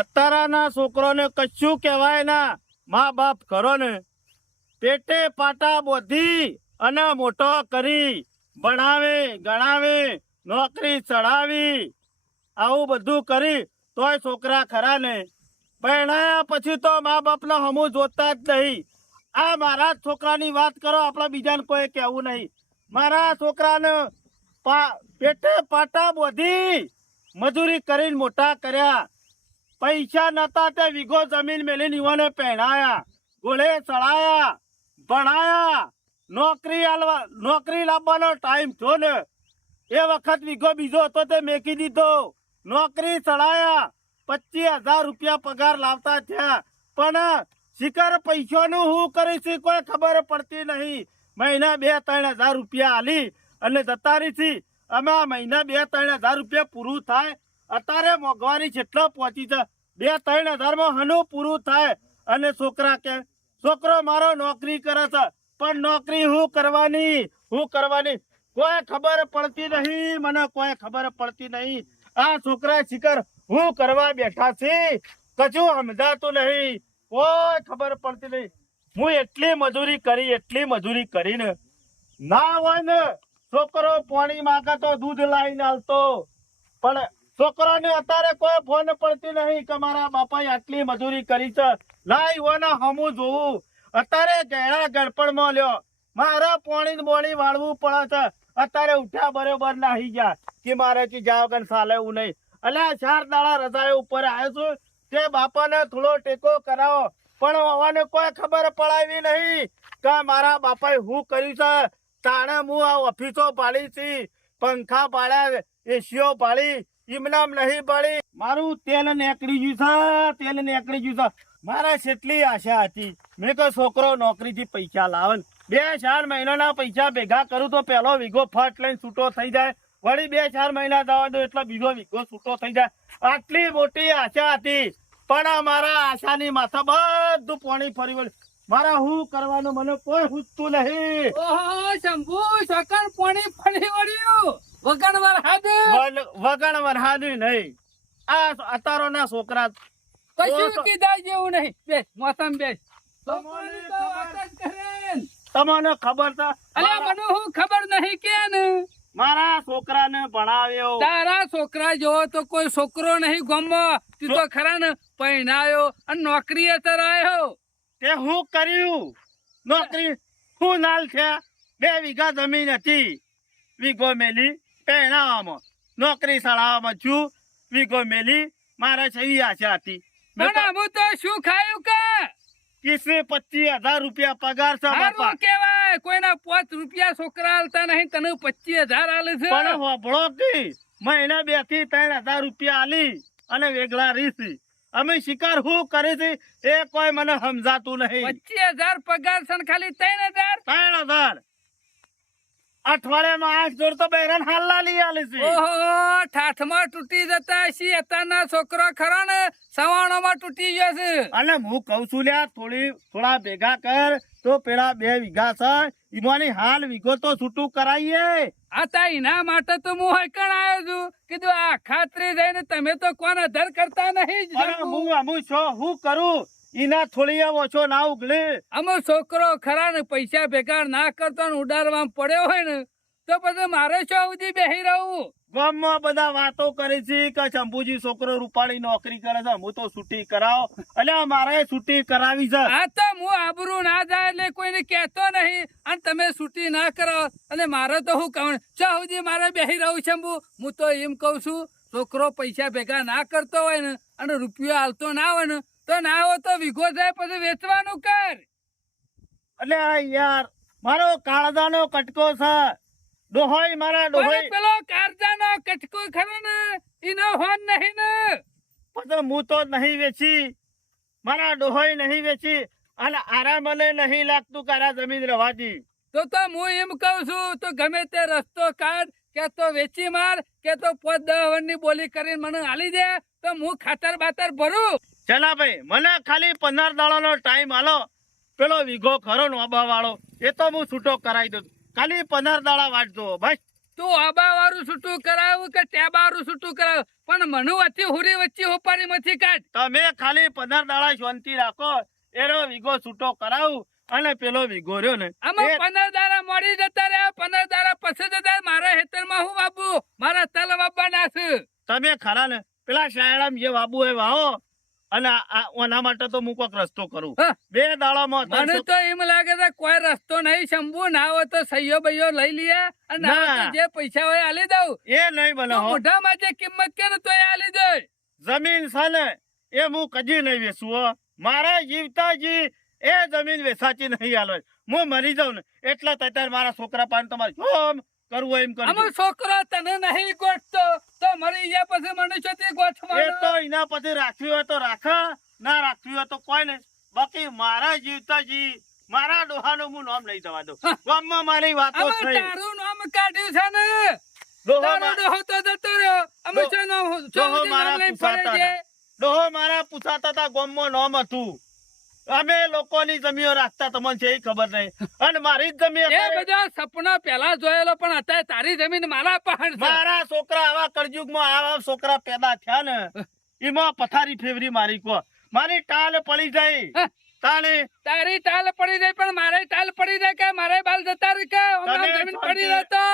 અત્યારના છોકરોને કશું કહેવાય ના. મા બાપ ખરો ને પેટે પાટા બોધી અને મોટો કરી ભણાવે ગણાવે નોકરી ચડાવી આવું બધું કરી તોય છોકરા ખરા ને પરણાયા પછી તો મા બાપને હમું જોતા જ નહીં. આ મારા જ છોકરાની વાત કરો, આપણા બીજાને કોઈ કહેવું નહીં. મારા છોકરાને પેટે પાટા બોધી મજૂરી કરીને મોટા કર્યા. પૈસા નતા તે વીઘો જમીન મેલીને યુવાને પહેણાયા, ગોળે ચડાયા, ભણાયા. નોકરી લાવવાનો ટાઈમ થયો ને એ વખત વીઘો બીજો હતો તે મેકી દીધો. નોકરી ચડાયા, 25,000 રૂપિયા પગાર લાવતા થયા. પણ શિકાર પૈસાનું હું કરીશ કોઈ ખબર પડતી નહીં. મહિના 2-3 હજાર રૂપિયા આલી અને જતા રહી. અમે આ મહિના 2-3 હજાર રૂપિયા પૂરું થાય. અત્યારે મોંઘવારી જેટલો પહોંચી છે, 2-3 હજારમાં હનું પૂરું થાય. અને છોકરા કે છોકરો મારો નોકરી કરે છે, પણ નોકરી હું કરવાની કોઈ ખબર પડતી નહીં. મને કોઈ ખબર પડતી નહીં. આ છોકરા શિખર હું કરવા બેઠા છે કશું સમજાતું નહીં, કોઈ ખબર પડતી નહીં. હું એટલી મજૂરી કરીને ના હોય ને છોકરો પાણી માંગે તો દૂધ લાવીને આલતો, પણ છોકરાને અત્યારે કોઈ ફોન પડતી નહીં કે મારા બાપાએ આટલી મજૂરી કરી છે. લાઈ હોય હમું જોવું. અત્યારે ગેડા ગડપણમાં લ્યો મારા પાણી બોણી વાળવું પડે છે. અત્યારે ઉઠ્યા બરોબર નાહી ગયા કે મારે જાવ કે ચાલે એવું નહીં. અલ્યા 4 દાડા રજાએ ઉપર આવ્યો છું તે બાપાને થોડો ટેકો કરાવો, પણ હોવાને કોઈ ખબર પડાવી નહીં કે મારા બાપાએ શું કર્યું છે. તાણે હું આ ઓફિસો પાડી છે, પંખા પાડ્યા, એસીઓ પાડી, ઇમનામ નહીં પાડી. મારું તેલ નીકળી ગયું છે. મારે કેટલી આશા હતી. મેં કહ્યું છોકરો નોકરીથી પૈસા લાવે, 2-4 મહિનાના પૈસા ભેગા કરું તો પેલો વીઘો ફટ લઈને છૂટો થઈ જાય, વળી 2-4 મહિના જવા દો એટલે બીજો વીઘો છૂટો થઈ જાય. આટલી મોટી આશા હતી, પણ મારા આશાની માથા બધું પાણી ફરી વળ્યું. મારા શું કરવાનું મને કોઈ પૂછતું નહીં. ઓહો શંભુ સકન પાણી ફરી વળ્યું વગણ વરહાદી નહીં. આ અતારોના છોકરા કશું કીધા જેવું નહીં. બેસ મોસમ બેસ. તમને ખબર છે? અલ્યા મને હું ખબર નહીં કે ને મારા છોકરાને ભણાવ્યો. તારા છોકરા જેવો તો કોઈ છોકરો નહીં ગામમાં. તું તો ખરા ને પરણાયો અને નોકરીએ તરાયો. તે હું કર્યું? નોકરી હું નાલ છે. 2 વીઘા જમીન હતી, વીઘો મેલી પહેણાવામાં, નોકરી ચડાવવામાં છું, વીઘો મેલી. મારે છવી આશા હતી. હું તો શું ખાયું કે 25,000 રૂપિયા પગાર છે બાપા. કેવાય કોઈના 5 રૂપિયા છોકરા આલતા નહીં, તને 25,000 આલે છે. પણ હોભળો કે મહિના 2-3 હજાર રૂપિયા આલી અને વેગળા રીસી. અમે શિકાર શું કરે છે એ કોઈ મને સમજાતું નહીં. 25,000 પગાર છે ખાલી 3,000. અઠવાડિયામાં 8 જોડ તો બહેરાન હાલ લઈ આલે છે. ઓહો ઠાઠમાં તૂટી જતા છે. અત્યારના છોકરો ખરો ને સવાણોમાં તૂટી ગયો છે. અને હું કઉ છું લ્યા થોડા ભેગા કર તો પેલા 2 વીઘા છે ઈમાની હાલ વીઘો તો છૂટું કરાવીએ. આ એના માટે તો હું હકણ આવ્યો છું. કીધું આ ખાતરી જઈને તમે તો કોણ અધર કરતા નહીં. હું કરું ઈના થોડી ઓછો ના ઉગલે. અમો છોકરો ખરા ને પૈસા ભેગા ના કરતો ને ઉડાડવામાં પડ્યો હોય ને તો પછી મારે શું સુધી બેહી રહું. ગામમાં બધા વાતો કરે છે કે શંભુજી છોકરો રૂપાળી નોકરી કરે છે, હું તો છૂટી કરાવો. એટલે મારે છૂટી કરાવી છે. હા તો હું આબરૂ ના જાય એટલે કોઈને કહેતો નહીં અને તમે છૂટી ના કરાવો. અને મારે તો હું કહું ચા સુધી મારે બેહી રહું શંભુ. હું તો એમ કઉ છું છોકરો પૈસા ભેગા ના કરતો હોય ને અને રૂપિયો હાલતો ના હોય ને તો ના હોય તો વીઘો જાય પછી વેચવાનું કર. એટલે યાર મારો કાળજાનો કટકો છે. ડોહોય મારા ડોહોય પેલો કાળજાનો કટકો ખરો ને એનો હોન નહીં ને પછી હું તો નહીં વેચી, મારા ડોહોય નહીં વેચી. અને આરામ મને નહીં લાગતું કે આ જમીન રવાજી. તો હું એમ કઉ છું તો ગમે તે રસ્તો કાઢ, કે તો વેચી માર કે તો 5-10 ની બોલી કરીને મને આલી દે તો હું ખાતર બાતર ભરું. ચલા ભાઈ મને ખાલી 15 દાડાનો ટાઈમ આલો. પેલો વીઘો ખરો નોબા વાળો એ તો હું છૂટો કરાવી દઉં. ખાલી 15 દાડા વાંચજો બસ. તું આબા વાળું છૂટું કરાવું કે ટેબા વાળું છૂટું કરાવું પણ મનુ અતિ હુરી વચ્ચે હોપારી માંથી કાઢ. તમે ખાલી 15 દાડા શાંતિ રાખો, એનો વીઘો છૂટો કરાવું અને પેલો વીઘો રહ્યો ને આમાં એ 15 દાડા મોડી જતા રહ્યા, 15 દાડા પછી જતા રહ્યા. મારા હેતરમાં હું વાપું, મારા તલ વાપવાના છે. તમે ખરા ને પેલા શાયરામાં જે વાબુ એ વાવો અને ઓના માટે તો હું કોક રસ્તો કરું. હા. 2 દાડામાં મને તો એમ લાગે છે કોઈ રસ્તો નહીં. શંભુ ના હોય તો સહીઓ બહીઓ લઈ લઈએ અને ના હોય તો જે પૈસા હોય આલી દઉં. એ નહીં બને તું હો. મોઢામાં જે કિંમત કે ને તો એ આલી દે. જમીન છે ને એ હું કદી નહીં વેચું હો. મારા જીવતાજી એ જમીન વેચાતી નહીં હાલો. હું મરી જાઉં ને એટલા તૈયાર મારા છોકરા પાન તમારે જોમ કરવું હોય એમ કરજો. આમાં છોકરો તને નહીં ગોઠતો તો મરી ગયા પછી મનુષ્ય તે એ ગોઠવાનો. તો એના પછી રાખવી હોય તો રાખા, ના રાખવી હોય તો કોઈ નહીં. બાકી મારા જીવતાજી મારા ડોહાનું હું નામ નહીં જવા દઉં. ગામમાં મારી વાતો આમાં થઈ. તારું નામ કાઢ્યું છે ને, ડોહો તારો મા- ડોહો તો જતો રહ્યો. અમે ડો- શું નામ ડોહો શું મારા નામ લઈને પૂછાતા ફરે છે? હતા. ડોહો મારા પૂછાતા હતા, ગામમાં નામ હતું. અમે લોકોની જમીઓ રાખતા તમને છે એ ખબર નહીં. અને મારી જ જમીન એ અત્યારે- બધા સપના પહેલા જોયેલો પણ અત્યારે તારી જમીન મારા પહાડ છે. મારા છોકરા આવા કળયુગમાં આવા છોકરા પેદા થયા ને એમાં પથારી ફેવરી મારી કો મારી ટાલ પડી જાય હા. તાણે તારી ટાલ પડી જાય પણ મારે ટાલ પડી જાય કે મારે બાલ જતા રહે કે આમ તમે જમીન શાંતિ- પડી રહે તો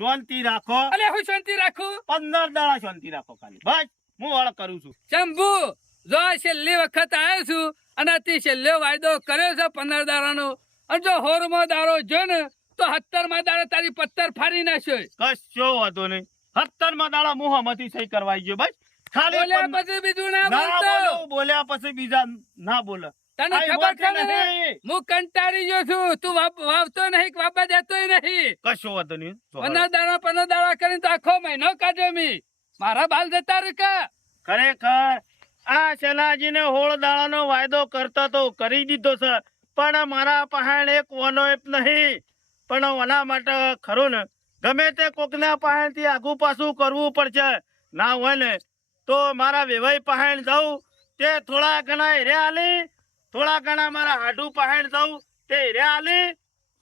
શાંતિ રાખો. અલે હું શાંતિ રાખું. 15 દાડા શાંતિ રાખો ખાલી બસ. હું હળ કરું છું. શંભુ જો આ છેલ્લી વખત આવ્યો છું અને તે છેલ્લો વાયદો કર્યો છે 15 દાડાનો અને જો 16મો દાડો જો ને તો 17મા દાડે તારી પત્તર ફાડી નાખ્યો. કશો વાંધો નહીં. 17માં દાડા મોહમાંથી સહી કરવાઈ ગયો બસ. ખાલી બોલ્યા 15 પછી બીજું ના ના બોલતો. બોલો. બોલ્યા પછી બીજા ના બોલે. તને આ ખબર છે બોલતે ને નહીં. હું કંટાળી ગયો છું. તું વાવતો નહીં કે વાપા દેતોય નહીં. કશો વાંધો નહીં. 15 દાડા કરીને તો આખો મહિનો કાઢ્યો મી. મારા બાલ જતા રે કે ખરેખર આ સેનાજીને 16 દાડાનો વાયદો કરતો તો કરી દીધો છે પણ મારા પાસે એક વાનો એપ નહીં. પણ ઓના માટે ખરું ને ગમે તે કોકના પાસેથી આગુ પાછું કરવું પડશે. ના હોય ને તો મારા વેવાઈ પાસે જાઉં તે થોડા ઘણા હેરે આલી, થોડા ઘણા મારા હાડુ પાસે જાઉં તે હેરે આલી.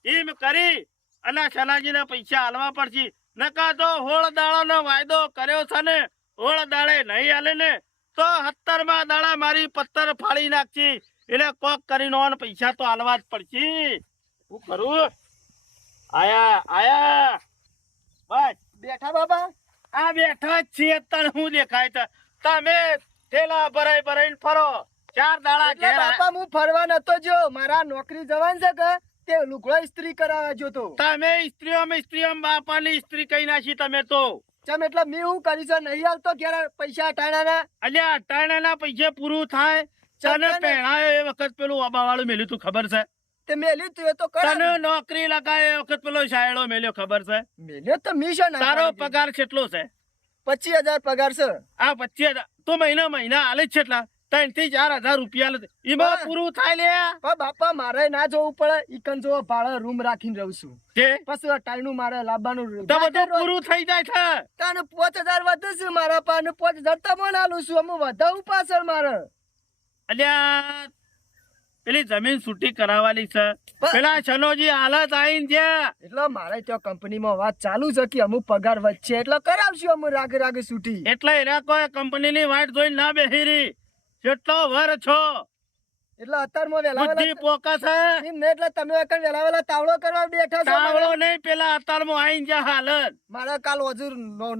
એમ કરી અને સેનાજીને પૈસા આલવા પડશે. નકા તો 16 દાડાનો વાયદો કર્યો છે ને 16 દાડે નહીં આલે ને તો 17મા દાડા મારી પત્તર ફાડી નાખશી. એટલે કોક કરીને ઓન પૈસા તો આલવા જ પડશે. હું કરું આયા બસ બેઠા બાબા. આ બેઠા જ છીએ. તને હું દેખાય છે? તમે થેલા ભરાઈ ભરાઈને ફરો. 4 દાડા એટલે ઘેર બાપા હું ફરવા નતો જો, મારા નોકરી જવાન છે કે તે લુગડા ઇસ્ત્રી કરાવવા જોતો. તમે સ્ત્રીઓ બાપાની સ્ત્રી કહી નાખી તમે તો. ચમ એટલે મેં હું કરી છે નહીં આવતો ઘેર પૈસા ટાણાના. અલ્યા અટાણાના પૈસે પૂરું થાય. તને ચાલ ને. પહેણાય એ વખત પેલું આબા વાળું મેલ્યું તું ખબર છે? તે મેલ્યું તું એ તો તને કરાવ્યું. નોકરી લગાય એ વખત પેલો શાયડો મેલ્યો ખબર છે? મેલ્યો તો મી છે ને. તારો પગાર કેટલો છે? 25,000 પગાર છે. આ 25,000 તો મહિના આલે જ છે એટલા 3 થી 4,000 રૂપિયા લે. એમાં હા. પૂરું થાય લે પણ બાપા મારે ના જોવું પડે. ઈકન જો ભાડે રૂમ રાખીને રહું છું. કે પછી ટાઈનું મારે લાવવાનું. તો બધું પૂરું થઈ જાય છે. તાને 5,000 વધુ છે મારા પાસે. 5,000 તમને આલું છું. અમે વધાવું પાછળ મારે. અલ્યા પેલી જમીન છૂટી કરાવવાની છે. પેલા છનોજી હાલત આઈને છે. એટલે મારે ત્યાં કંપનીમાં વાત ચાલુ છે કે અમુક પગાર વચ્ચે એટલે કરાવશું અમે રાગે છૂટી. એટલે એના કોઈ કંપનીની વાટ જોઈને ના બેસી રહી. કેટલો વર છો એટલે અત્યારમાં વેલા બુદ્ધિ વેલા પોકા છે. એમ નહીં એટલે તમે એકણ વેલા વેલા તાવડો કરવા બેઠા છો. તાવડો નહીં પેલા અતારમાં આઈને છે હાલત. મારા કાલ હજુ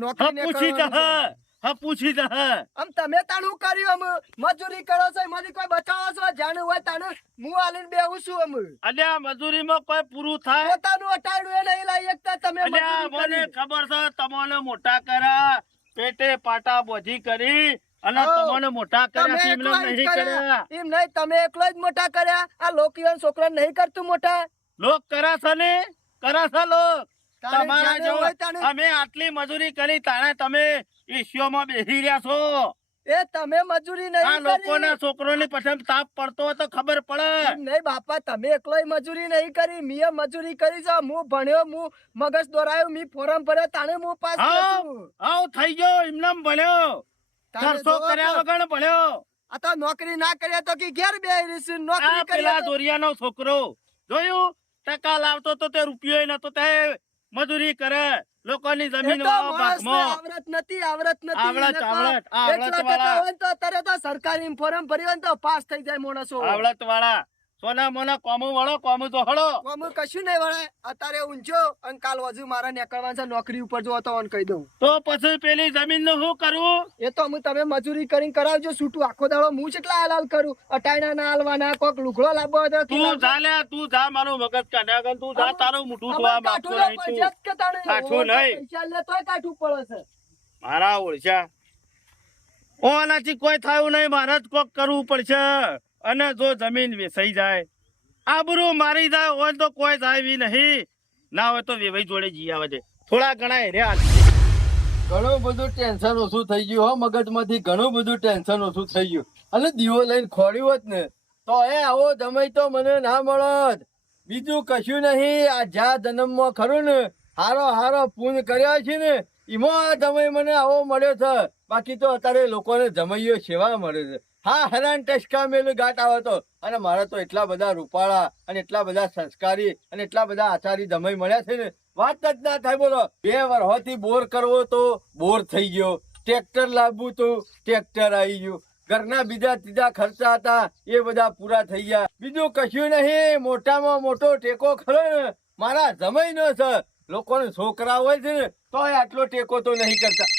નોકરી ને પૂછી કરવાનું છે. પૂછી જશે. આમ તમે તાણું કર્યું અમે મજૂરી કરો છો એમાંથી કોઈ બચાવો છો જાણું હોય તાણું હું આલીને બેહું છું અમે. અલ્યા મજૂરીમાં કોઈ પૂરું થાય? પોતાનું અટાડું એ નહીં લાવી એકતા તમે અલ્યા મજૂરી મને કરી. ખબર છે તમને મોટા કર્યા, પેટે પાટા બોધી કરી અને હઉ. તમને મોટા કર્યા તમે છે, એકલા એમને જ નહીં કર્યા. કર્યા. એમ નહીં તમે એકલો જ મોટા કર્યા. આ લોકીઓના છોકરા નહીં કરતું મોટા. લોક કરા છે ને કરા છે લોક. તારે તમારા જાણે જેવો હોય તાણે. અમે આટલી મજૂરી કરી તાણે તમે ઈશ્યોમાં બેસી રહ્યા છો. એ તમે મજૂરી આ નહીં લોકોના કરી. છોકરોની પછી તાપ પડતો હોય તો ખબર પડે. એમ નહીં બાપા તમે એકલોય મજૂરી નહીં કરી. મેં મજૂરી કરી છે. હું ભણ્યો, હું મગજ દોરાયો, મેં ફોરમ ભર્યો તાણે હું પાસ થયો હાવ છું. હાવ થઈ ગયો. એમને ભણ્યો તારે ખર્ચો જોવો કર્યા તો. વગર ભણ્યો. આ તો નોકરી ના કર્યા તો કે ઘેર બેહી રહીશું. આ નોકરી પેલા કરી દોરિયાનો છોકરો જોયું ટકા લાવતો તો તે રૂપિયો નતો તે મજૂરી કરે લોકોની એ જમીન તો વાવો માણસને ભાગમાં. આવડત નથી આવડત નથી આવડત, એને તો આવડત, એટલા આવડત ટકા વાળા. હોય ને તો અત્યારે તો સરકારી ફોર્મ ભર્યું હોય ને તો પાસ થઈ જાય માણસો આવડત વાળા સોના મોના કોમું વળો કોમું તો હળો. આમાં કશું નહીં વળે અત્યારે ઊંચો અને કાલ વધુ મારા નીકળવાનું છે નોકરી ઉપર જો તો મને કહી દઉં તો પછી પેલી જમીન નું શું કરવું? એ તો હું તમે મજૂરી કરીને કરાવજો છૂટું આખો દાડો હું કેટલા હાલ કરું અટાયણા ના હાલવાના કોક લુગડો લાવવો હોય તો તું જા લે, તું જા, મારું મગજ કાઢ્યા વગર તું જા, તારું મોઢું ધોવા માંગતો નહીં તું. કાઠું નહીં. પૈસા લે તોય કાઠું પડે છે મારા ઓળખ્યા ઓનાથી કોઈ થયું નહીં, મારે જ કોક કરવું પડશે. અને જો જમીન વેચાઈ જાય, આબરૂ મારી જાય હોય તો કોઈ જાય બી નહીં, ના હોય તો વેવાઈ જોડે જી આવે છે. થોડા ઘણા હેર્યા ઘણું બધું ટેન્શન ઓછું થઈ ગયું હો મગજમાંથી ઘણું બધું ટેન્શન ઓછું થઈ ગયું અને દીવો લઈને ખોડ્યું હોત ને તો આવો જમાઈ તો મને ના મળત. બીજું કશું નહીં, આ જ્યાં જન્મમાં ખરું ને હારો પૂન કર્યા છે ને એમાં જમાઈ મને આવો મળ્યો છે. બાકી તો અત્યારે લોકોને જમાઈઓ સેવા મળે છે. હા હેરાન ટચકા મેલું ગાંઠ આવે તો અને મારે તો એટલા બધા રૂપાળા અને એટલા બધા સંસ્કારી અને એટલા બધા આચારી જમાઈ મળ્યા છે ને વાત જ ના થાય. બોલો 2 વર્ષથી બોર કરવો તો બોર થઈ ગયો, ટ્રેક્ટર લાવવું તો ટ્રેક્ટર આવી ગયું, ઘરના બીજા ત્રીજા ખર્ચા હતા એ બધા પૂરા થઈ ગયા. બીજું કશું નહીં, મોટામાં મોટો ટેકો ખરો ને મારા જમાઈ નો છે. લોકોને છોકરા હોય છે ને તોય આટલો ટેકો તો નહીં કરતા.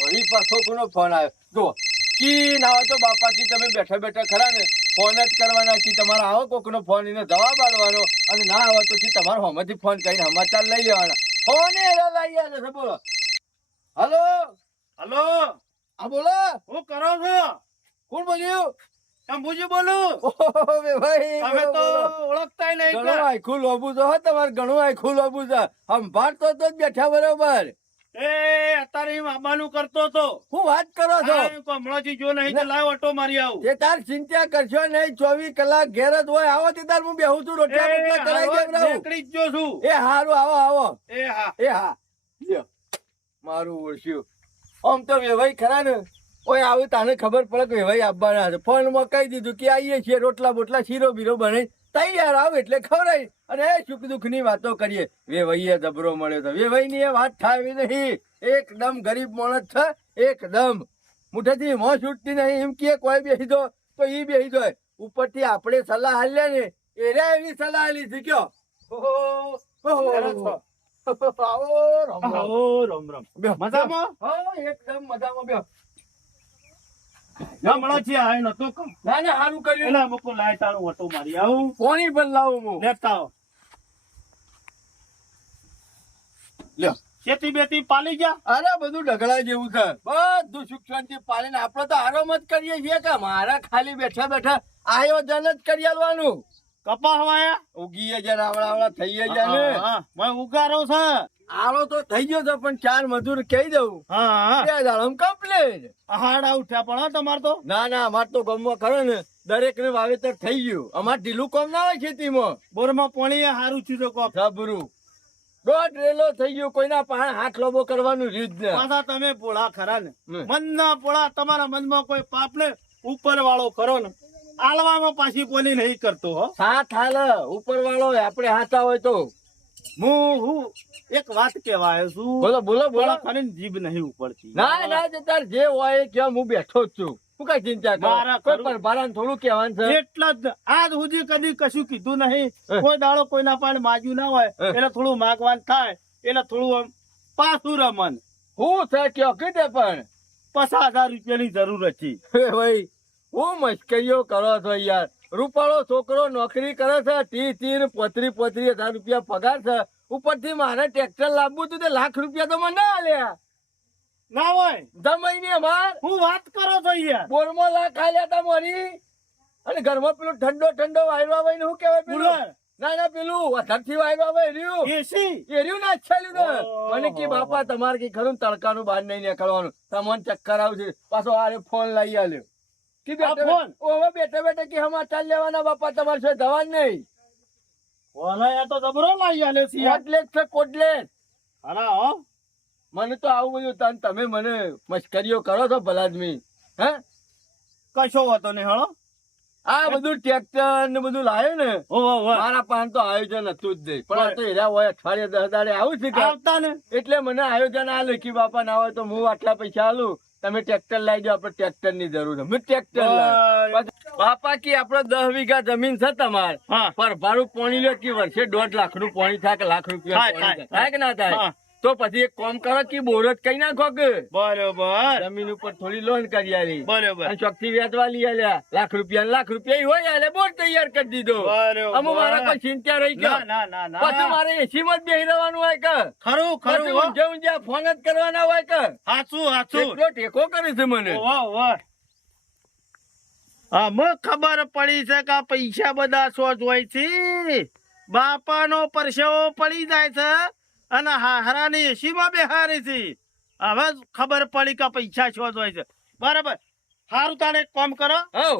વળી પાછો કોનો ફોન આવ્યો જો કી ના હોય તો બાપાજી તમે બેઠા બેઠા ખરા ને ફોન જ કરવાના કી તમારે આવો કોકનો ફોન એને જવાબ આલવાનો અને ના આવે તો કી તમારે હમણાંથી ફોન કરીને સમાચાર લઈ લેવાના. ફોન એરા લઈ આવે છે. બોલો હલો હલો, હા બોલો હું કરો છો? કોણ બોલ્યું? શંભુજી બોલું. ઓહો ભાઈ તમે તો ઓળખતાય નહીં ઘણું કે. આખું લોબુ તો હો તમારે ઘણું આખું લોબુ છે. સંભાળતો તો જ બેઠા બરોબર. એ અત્યારે હું આવવાનું કરતો હતો. હું વાત કરો છો? હમણાંથી જો નહીં તો લાવ ઓટો મારી આવું. તે તાર ચિંતા કરશો નહીં, 24 કલાક ઘેર જ હોય. આવો તે તાર હું બેહું છું, રોટલા બોટલા કરાઈ દેવડાવું. નીકળી જ જો છું. એ હારું આવો આવો. એ હા, એ હા લ્યો મારું ઓળખ્યું. આમ તો વેવાઈ ખરા ને ઓય આવું તાને ખબર પડે કે વેવાઈ આવવાના છે. ફોન માં કહી દીધું કે આવીએ છીએ, રોટલા બોટલા શીરો બીરો બને તૈયાર આવ એટલે ખવડાય અને સુખ દુઃખ ની વાતો કરીએ. વેવાઈએ જબરો મળ્યો તો વેવાઈ ની એ વાત થાય નહીં. એકદમ ગરીબ માણસ છે, એકદમ મુઠેથી મોં છૂટતી નહીં. એમ કે કોઈ બેસી દો તો ઈ બેસી દો. ઉપરથી આપણે સલાહ હાલ્યા ને એરે એવી સલાહ હાલી શીખ્યો. આવો રામ રામ. આવો રામ રામ. બેહો. મજામાં? હા એકદમ મજામાં બેહો. હમણાંથી આવ્યો નતો કે? ના ના સારું કર્યું. એલા મૂકો લાય તારું ઓટો મારી આવું. કોની પર લાવું હું? લેતા આવો. લ્યો. ખેતી બેતી પાલી ગયા? અરે બધું ઢગલા જેવું છે. બધું સુખ શાંતિ પાલીને આપણે તો આરામ જ કરીએ છીએ કે મારા ખાલી બેઠા બેઠા આયોજન જ કરી આલવાનું. કપા હવાયા? ઉગીએ જરા આવડા થઈ જાય ને. હા, મેં ઉગારો છે. આળો તો થઈ ગયો છે પણ 4 મજૂર કહી દઉં. હા, 2 દાડમ કમ્પ્લીટ. હાડા ઉઠ્યા પણ હા તમાર તો. ના ના અમાર તો ગામમાં ખરો ને દરેક ને વાવેતર થઈ ગયું. અમાર ઢીલું કામ ના હોય ખેતીમાં. બોરમાં પાણી હારું થયું છે કોક. જબરું 1.5 રેલો થઈ ગયું. કોઈના પાસે હાથ લોબો કરવાનું રીત ને. પાછા તમે પોળા ખરા ને. હમ. મનના પોળા, તમારા મનમાં કોઈ પાપ ને ઉપર વાળો કરો ને આલવામાં પાછી કોની નહીં કરતો હો. સાથ હાલ ઉપર વાળો આપણે હાથા હોય તો. હું એક વાત કેવા આવ્યો છું. બોલો બોલો બોલો. પોળા ખાલી જીભ નહીં ઉપડતી. ના ના જે તાર જે હોય એ કેમ હું બેઠો જ છું. હું કઈ ચિંતા મારા કરો? કોઈ ખરું. પણ ભારાને થોડું કહેવાનું છે. એટલા જ આજ સુધી કદી કશું કીધું નહીં. હે. કોઈ દાડો કોઈના પાસે માગ્યું ના હોય હે. એટલે થોડું માગવાનું થાય એટલે થોડું આમ પાછું રમન. હું છે કયો કીધે પણ 50,000 રૂપિયાની જરૂર હતી. હે ભાઈ હું મશ્કરીઓ કરો છો યાર. રૂપાળો છોકરો નોકરી કરે છે, 30,000 રૂપિયા પગાર છે. ઉપરથી મારે ટ્રેક્ટર લાવવું હતું તે લાખ રૂપિયા તો મને ના આલ્યા. ના હોય જમાઈ ને અમાર હું વાત કરો છો યાર. બોરમાં લાખ આલ્યા તા મારી. અને ઘરમાં પેલું ઠંડો વાયરો આવે ને શું કહેવાય પેલું? કુલર. ના ના પેલું વધારથી વાયરો આવે રહ્યું એસી. એર્યું ના ચાલ્યું ને. ઓહો. મને કે બાપા તમારે કે ખરું તડકાનું બહાર નહીં નીકળવાનું, તમને ચક્કર આવશે. પાછો આરે ફોન લઈ આલ્યો. કે આ ફોન? બેઠા બેઠા કે સમાચાર લેવાના બાપા તમારે છે જવાનું નહીં. ઓલા તો જબરો લાવી આલે છે યાર. કોટલેટ છે કોટલેટ. અલા હો. મને તો આવું બધું તમે મને મશ્કરીઓ કરો છો ભલાદમી. હે કશો વાતો નહીં હળો. આ બધું ટ્રેક્ટર ને બધું લાવ્યું ને ઓહો ઓહો. મારા પાન તો આયોજન હતું જ નહીં પણ આ તો એરા હોય અઠવાડિયે 10 દાડે આવું છે કે આવતા ને એટલે મને આયોજન આ લખી બાપા ના હોય તો હું આટલા પૈસા આલું તમે ટ્રેક્ટર લાવી દો આપણે ટ્રેક્ટર ની જરૂર છે હું ટ્રેક્ટર લાવ્યો. બાપા કી આપડે 10 વીઘા જમીન છે તમાર હા. પર ભાડું પોણી લ્યો કે વર્ષે 1.5 લાખ નું પોણી થાય કે લાખ રૂપિયા થાય, પોણી થાય. થાય કે ના થાય હા. તો પછી એક કામ કરો કે બોરજ કઈ નાખો કે બરોબર જમીન ઉપર થોડી લોન કરી આલી બરોબર અને ચોકથી વેચવા લઈ આલ્યા લાખ રૂપિયા ઈ હોય આલે બોર તૈયાર કરી દીધો બરોબર. અમે મારા કોઈ ચિંતા રહી ના ગયો ના ના ના પછી મારે એસી માં જ બેહી રહેવાનું હોય કે ખરું પછી ખરું હો. ઊંઝે ઊંઝે ફોન જ કરવાના હોય કે હાચું હાચું એટલો ટેકો કરે છે મને ઓહો ઓહો. અમને ખબર પડી છે કે આ પૈસા બધા શોધ હોય છે બાપાનો પરસેવો પડી જાય છે અને હાહરાની એસીમાં બેહારી છે હવે ખબર પડી કે પૈસા શોધ હોય છે બરાબર સારું તારે એક કામ કરો હવ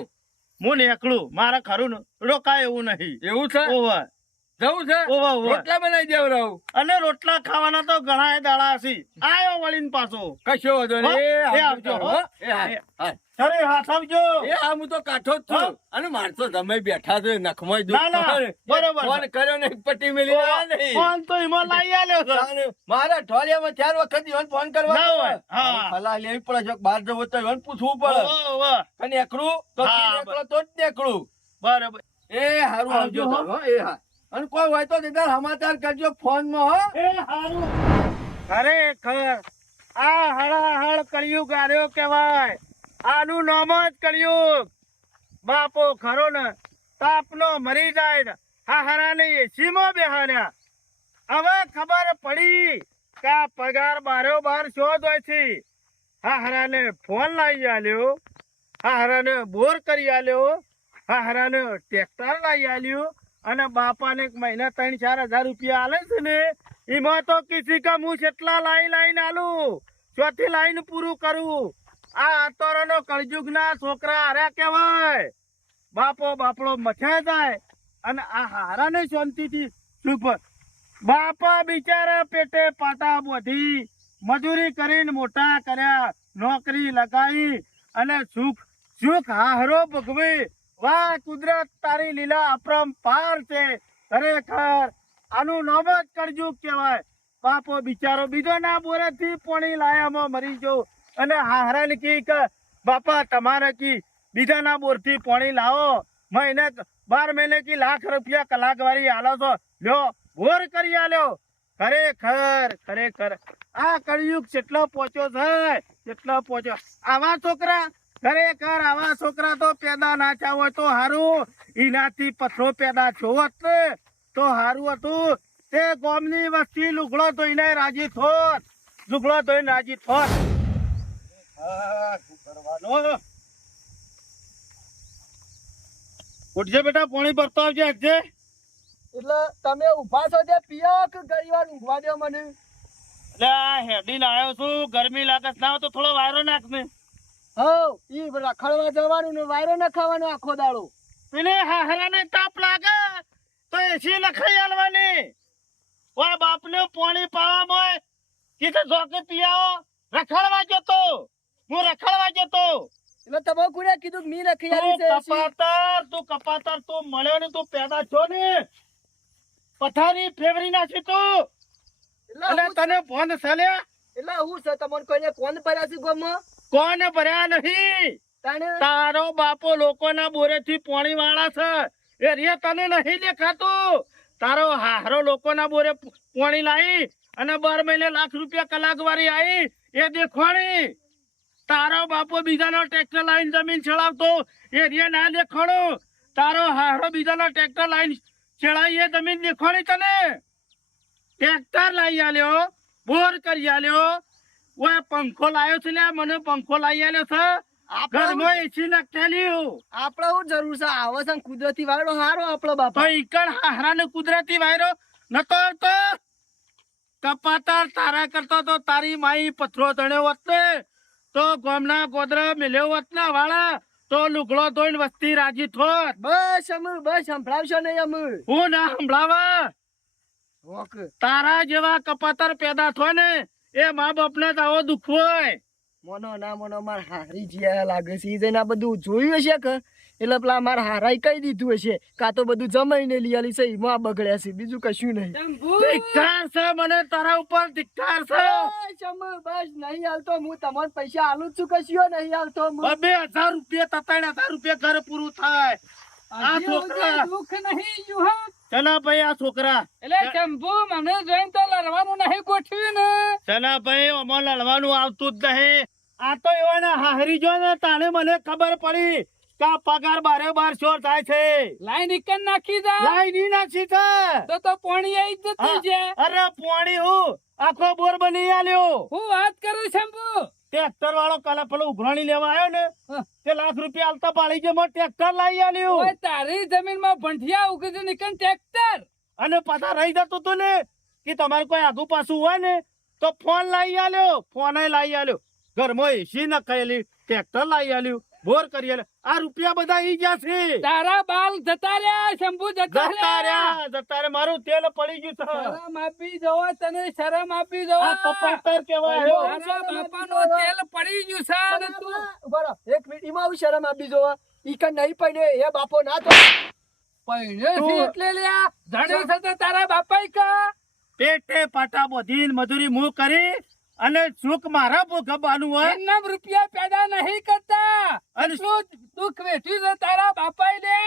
હું નીકળું મારે ખરું ને રોકાય એવું નહીં એવું છે ઓવર જવું છે ઓવર ઓવર રોટલા બનાવી દેવરાવ અને રોટલા ખાવાના તો ઘણા દાડા છે આયો વળીને પાછો કશો વાંધો નહીં હો, એ એ આવજો, આવજો હો. એ હા, હા. અરે હા સમજો એ હા હું તો કાઠો જ છું હા. અને મારતો તમે બેઠા છો નખમાં ના, ના, બરોબર. ફોન કર્યો ને પટ્ટી મેલી દેવા નહીં. ફોન તો એમાં લાવી આલ્યો છે તાને મારા અઠવાડિયામાં 4 વખત ઈવન ફોન કરવા ના હોય. હા. સલાહ લેવી પડે છે બહાર જવું તો ઈવન પૂછવું પડે ઓહો, ઓહો. અને એકલું તો હા, કી એકલો તો જ એકલું બરાબર એ હારું આવજો આવજો, હો. તાર, હો, એ હા અને કોઈ હોય તો દીદાર સમાચાર કરજો ફોન માં હો એ હારું ખરેખર આ હળાહળ કળિયુગ આર્યો કહેવાય આનું નામ જ કળિયુગ બાપો ખરો ને તાપનો મરી જાય ને હાહરાને એસીમાં બેહાર્યા હવે ખબર પડી કે આ પગાર બારોબાર શોધ હોય છે હાહરાને ફોન લાવી આલ્યો હાહરાને બોર કરી આલ્યો હાહરાને ટ્રેક્ટર લાવી આલ્યું અને બાપાને એક મહિના 3-4 હજાર રૂપિયા આલે છે ને એમાં તો કિસી કા મું કેટલા લાઈને આલું ચોથી લાઈન પૂરું કરું આ અતોરનો કળજુગના છોકરા હાર્યા કહેવાય બાપો બાપડો મથ્યા જાય અને આ હારાને શાંતિથી સુખ બાપા બિચારા પેટે પાટા બોધી મજૂરી કરીને મોટા કર્યા નોકરી લગાવી અને સુખ સુખ હારો ભોગવી વાહ કુદરત તારી લીલા અપરંપાર છે ખરેખર આનું નામ જ કળજુગ કહેવાય બાપો બિચારો બીજો ના બોરેથી પોણી લાયામાં મરી ગયો અને હાહરાને કી કે બાપા તમારે કી બીજાના બોરથી પોણી લાવો મહિને 12 મહિને કી લાખ રૂપિયા કલાક વાળી આલો છો લ્યો બોર કરી આલ્યો ખરેખર ખરેખર આ કળિયુગ કેટલો પહોંચ્યો છે કેટલો પહોંચ્યો આવા છોકરા ખરેખર આવા છોકરા તો પેદા ના થયા હોય તો હારું એનાથી પથરો પેદા થયો હોત ને તો હારું હતું તે ગામની વસ્તી લુગડો ધોઈને રાજી થોત લુગડો ધોઈને રાજી થોત શું કરવાનો ઉઠજે બેટા પાણી ભરતો આવજે હટજે એટલે તમે ઉભા છો તે પીઓ કે ઘણી વાર ઊંઘવા દો મને એટલે આ હેડીને આવ્યો છું ગરમી લાગે છે ના હોય તો થોડો વાયરો નાખ ને હવ ઈ રખડવા જવાનું ને વાયરો ન ખાવાનો આખો દાડો પેલે હાહરાને તાપ લાગે તો એસી નખાઈ આલવાની ઓય બાપને પાણી પાવામાં કીધું જોકે પીયાવો રખડવા જતો હું રખડવા જતો એટલે તમે કોને કીધું કે મી લખી તું આલી છે કપાતર તું મળ્યો ને તું પેદા છો ને પથારી ફેવરી નાખી તું અને તને ફોન ચાલ્યા એટલે હું છે તમને કોઈને કોણ ભર્યા છે ગોમાં કોને ભર્યા નહીં તાણે તારો બાપો લોકોના બોરેથી પાણી વાળા છે એ રે તને નહીં દેખાતું તારો હારો લોકોના બોરે પાણી લાવી અને 12 મહિને લાખ રૂપિયા કલાક વાળી આવી એ દેખવાણી તારો બાપો બીજાનો ટ્રેક્ટર લાઈન જમીન ચડાવતો એ રે ના દેખાણું તારો હારો બીજાનો ટ્રેક્ટર લાઈન ચડાવી એ જમીન દેખવાણી તને ટ્રેક્ટર લાવી આલ્યો બોર કરી આલ્યો ઓય પંખો લાવ્યો છે લે મને પંખો લાવી આલ્યો છે ઘરમાં એસી નાખેલ્યું આપડે શું જરૂર છે આવો છે કુદરતી વાયરો હારો આપણો બાપા તો ઈકણ હારાને કુદરતી વાયરો નતો આવતો કપાતર તારા કરતો તો તારી માઈ પથરો ધણ્યો હોત ને તો ગામના ગોદરા મેલ્યો હોત ને વાળા તો લુગડો ધોઈને વસ્તી રાજી થોત બસ સંભળાવશો નહીં અમે હું ના સંભળાવા ઓકે તારા જેવા કપાતર પેદા થાય ને એ મા બાપને જ આવો દુઃખ હોય મોનો ના મોનો માર હારી જીયા લાગે છે ઈ જઈને આ બધું જોયું હશે કે એટલે પેલા મારા હારાઈ કહી દીધું હશે કાં તો બધું જમાઈને લઈ આલી છે એમાં આ બગડ્યા છે બીજું કશું નહીં. શંભુ ધિક્કાર છે મને તારા ઉપર ધિક્કાર છે. એ શંભુ, બસ નહીં હાલતો હું તમને પૈસા આલું જ છું કશીઓ નહીં હાલતો હું. 2000 રૂપિયા 3,000 રૂપિયા ઘરે પૂરું થાય. આ હજી છોકરા સુધી દુઃખ નહીં ગયું હા. ચનાભાઈ આ છોકરા એટલે શંભુ મને જોઈને તો લડવાનું નહીં ગોઠવ્યું ને. ચનાભાઈ અમાર લડવાનું આવતું જ નહીં. આ તો એવાને હાહરી જો ને તાણે મને ખબર પડી કે આ પગાર બારે બાર શોર થાય છે. લાઈન એકન નાખી દા લાઈ ની નાખી છે. તો પાણી આવી જતું છે. અરે પોણી હું આખો બોર બની આલ્યો. હું વાત કરું શંભુ. ટ્રેક્ટર વાળો કાલે પેલો ઉઘરાણી લેવા આવ્યો ને હા. તે લાખ રૂપિયા આલતા પાડી કે મને ટ્રેક્ટર લાવી આલ્યું. ઓય તારી જમીનમાં ભંઠિયા ઉગે છે નીકળ ટ્રેક્ટર. અને પાછા રહી જતું તું ને કે તમારે કોઈ આગુ પાછું હોય ને તો ફોન લાવી આલ્યો. ફોન લાવી આલ્યો. ઘરમાં એસી નખાયેલી ટ્રેક્ટર લાવી આલ્યું. બોર કરી આલ્યો. આ રૂપિયા બધા ઈ ગયા છે. તારા બાલ જતા રહ્યા શંભુ જતા જતા રહ્યા. રહ્યા જતા રહ્યા. મારું તેલ પડી ગયું છે. શરમ આપી જવો તને શરમ આપી જવો. આ કપાતર કહેવાય. તારા બાપાનું તેલ પડી ગયું છે અને તું ઉભા રહો, એક મિનિટ એમાં આવું શરમ આપી જોવા ઈ કણ નહીં પડે એ બાપો ના તો પૈણે છે એટલે લ્યા જડે છે તો તારા બાપાએ કા પેટે પાટા બોધીને મજૂરી હું કરી અને સુખ મારા ભોગવવાનું હોય. એમના રૂપિયા પેદા નહીં કરતા. અને શું દુઃખ વેઠ્યું છે તારા બાપાએ લે.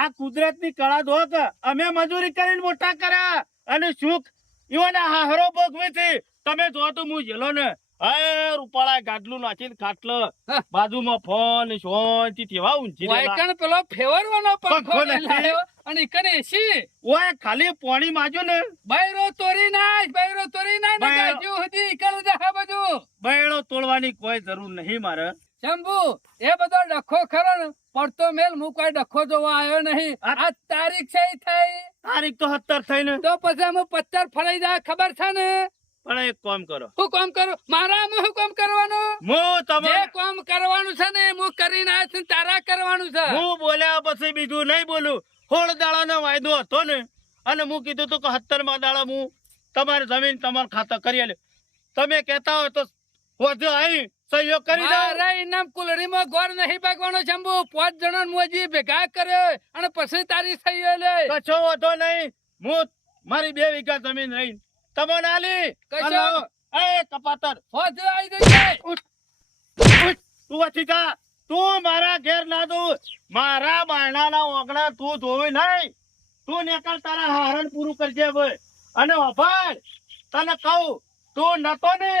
આ કુદરતની કળા દો કે અમે મજૂરી કરીને મોટા કર્યા અને સુખ ઈવોના હાહરો ભોગવે છે. તમે જો તો હું જેલો ને હે રૂપાળા ગાડલું નાખીને ખાટલો હા. બાજુમાં ફોન શાંતિ તેવા ઊંચી રહેલા. વાયકણ પેલો ફેવરવાનો પંખો પંખો નથી. લાવ્યો અને કરે એસી ઓય ખાલી પાણી માજો ને બૈરો તોડી નાખ ને બૈરો. ગાજુ હતી કર જા બધું. બૈડો તોડવાની કોઈ જરૂર નહીં મારે. શંભુ એ બધો ડખો ખરો ને પડતો મેલ હું કોઈ ડખો જોવા આવ્યો નહીં. આ તારીખ છે થઈ તારીખ તો 17 થઈને. તો પછી અમે 15 ફરાઈ જાય ખબર છે ને. પણ એક કામ કરો. હું કામ કરું મારામાં હું કામ કરવાનું. હું જે તમારે કામ કરવાનું છે ને હું કરીને આવ્યો છું તારા કરવાનું છે. હું બોલ્યા પછી બીજું નહીં બોલું. 16 દાડાનો વાયદો હતો ને અને હું કીધું તું કે 17મા દાડા હું તમારી જમીન તમારું ખાતર કરી આલ્યું. તમે કહેતા હોય તો વધુ આવી સહયોગ કરી દો. મારા ઇનામ કુલડીમાં ગોળ નહીં ભાગવાનો શંભુ. 5 જણા મોજી ભેગા કર્યો અને પછી તારી થઈ લે. કશો વધો નહીં. હું મારી 2 વીઘા જમીન રહી તમને આલી. કશો. એ કપાતર હોજ આવી જશે. ઉઠ, તું વચ્ચે જા. તું મારા ઘેર ના દઉં. મારા બારણાના ઓગણા તું ધોવી નહીં. તું નીકળ તારા હારણ પૂરું કરજે હવે. અને વભાડ તને કહું તું નતો ને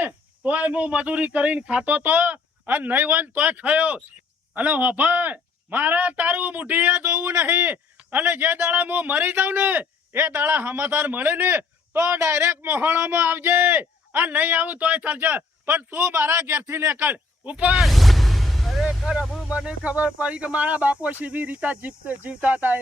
તોય હું મજૂરી કરીને ખાતો તો અને નહીં હોય ને તોય ખાયો. અને વભાડ મારા તારું મુઠીએ જોવું નહીં. અને જે દાડા હું મરી જાઉં ને એ દાડા સમાચાર મળે ને તો ડાયરેક્ટ મોહણામાં આવજે. અને નહીં આવું તોય ચાલશે. પણ તું મારા ઘેરથી નીકળ ઉપર. ખરેખર અમુ મને ખબર પડી કે મારા બાપો સીધી રીતે જીવતા હતા.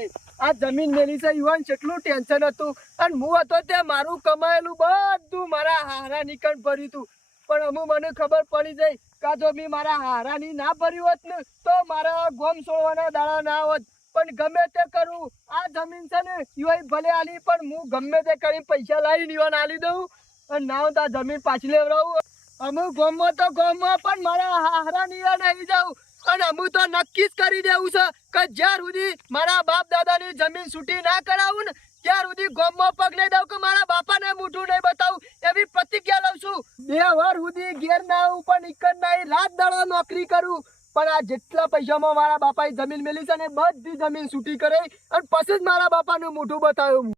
આ જમીન મેલી છે યુવાન કેટલું ટેન્શન હતું અને હું હતો તે મારું કમાયેલું બધું મારા હારા નીકળ ભર્યું હતું. પણ અમુ મને ખબર પડી જાય કે જો મેં મારા હારાની ના ભર્યું હોત ને તો મારા ગોમ છોડવાના દાડા ના હોત. પણ ગમે તે કરું આ જમીન છે ને યુવાઈ ભલે આલી પણ હું ગમે તે કરીને પૈસા લાવી યુવાન આલી દઉં અને ના હું તો આ જમીન પાછી લેવડાવું. અમુ ગોમમાં તો ગોમમાં પણ મારા હારા નિવાન આવી જાઉં અને અમુ તો નક્કી જ કરી દેવું છે કે જ્યાર સુધી મારા બાપ દાદાની જમીન છૂટી ના કરાવું ને ત્યાર સુધી ગોમમાં પગ નહીં દઉં કે મારા બાપાને મોઢું નહીં બતાવું એવી પ્રતિજ્ઞા લઉં છું. 2 વાર સુધી ઘેર ના આવું પણ ઇકન નહીં રાત દાડા નોકરી કરું પણ આ જેટલા પૈસામાં મારા બાપાએ જમીન મેલી છે ને બધી જમીન છૂટી કરે અને પછી જ મારા બાપાનું મોઢું બતાવ્યું.